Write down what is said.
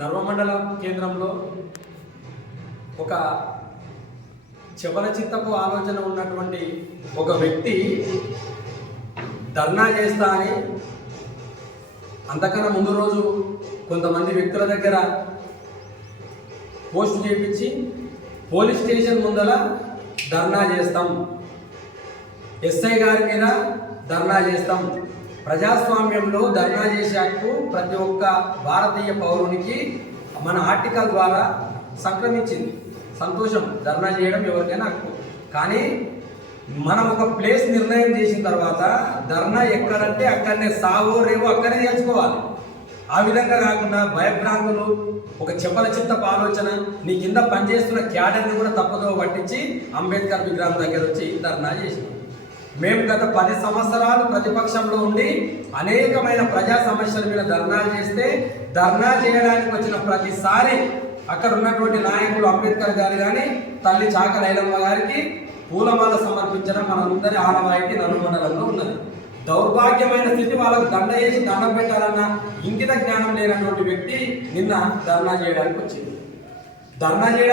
నర్వమండల కేంద్రంలో ఒక చిత్తపు ఆలోచన ఉన్నటువంటి ఒక వ్యక్తి ధర్నా చేస్తా అని అంతకన్నా ముందు రోజు కొంతమంది వ్యక్తుల దగ్గర పోస్ట్ చేయించి పోలీస్ స్టేషన్ ముందర ధర్నా చేస్తాం, ఎస్ఐ గారి మీద ధర్నా చేస్తాం. ప్రజాస్వామ్యంలో ధర్నా చేసే హక్కు ప్రతి ఒక్క భారతీయ పౌరునికి మన ఆర్టికల్ ద్వారా సంక్రమించింది. సంతోషం, ధర్నా చేయడం ఎవరికైనా హక్కు. కానీ మనం ఒక ప్లేస్ నిర్ణయం చేసిన తర్వాత ధర్నా ఎక్కడంటే అక్కడనే సావో రేవో అక్కడే తెలుసుకోవాలి. ఆ విధంగా కాకుండా భయభ్రాంతులు, ఒక చిత్తపు ఆలోచన, నీ కింద పనిచేస్తున్న క్యాడర్ని కూడా తప్పుదో పట్టించి అంబేద్కర్ విగ్రహం దగ్గర వచ్చి ధర్నా చేసినాం. మేము గత 10 సంవత్సరాలు ప్రతిపక్షంలో ఉండి అనేకమైన ప్రజా సమస్యల మీద ధర్నాలు చేస్తే, ధర్నా చేయడానికి వచ్చిన ప్రతిసారి అక్కడ ఉన్నటువంటి నాయకులు అంబేద్కర్ గారు కానీ తల్లి చాక లైలమ్మ గారికి పూలమాల సమర్పించడం మనందరి ఆనవాయితీ నలుమండలంలో ఉన్నది. దౌర్భాగ్యమైన స్థితి, వాళ్ళకు దండ వేసి దండం పెట్టాలన్న ఇంగిత జ్ఞానం లేనటువంటి వ్యక్తి నిన్న ధర్నా చేయడానికి వచ్చింది. ధర్నా చేయడానికి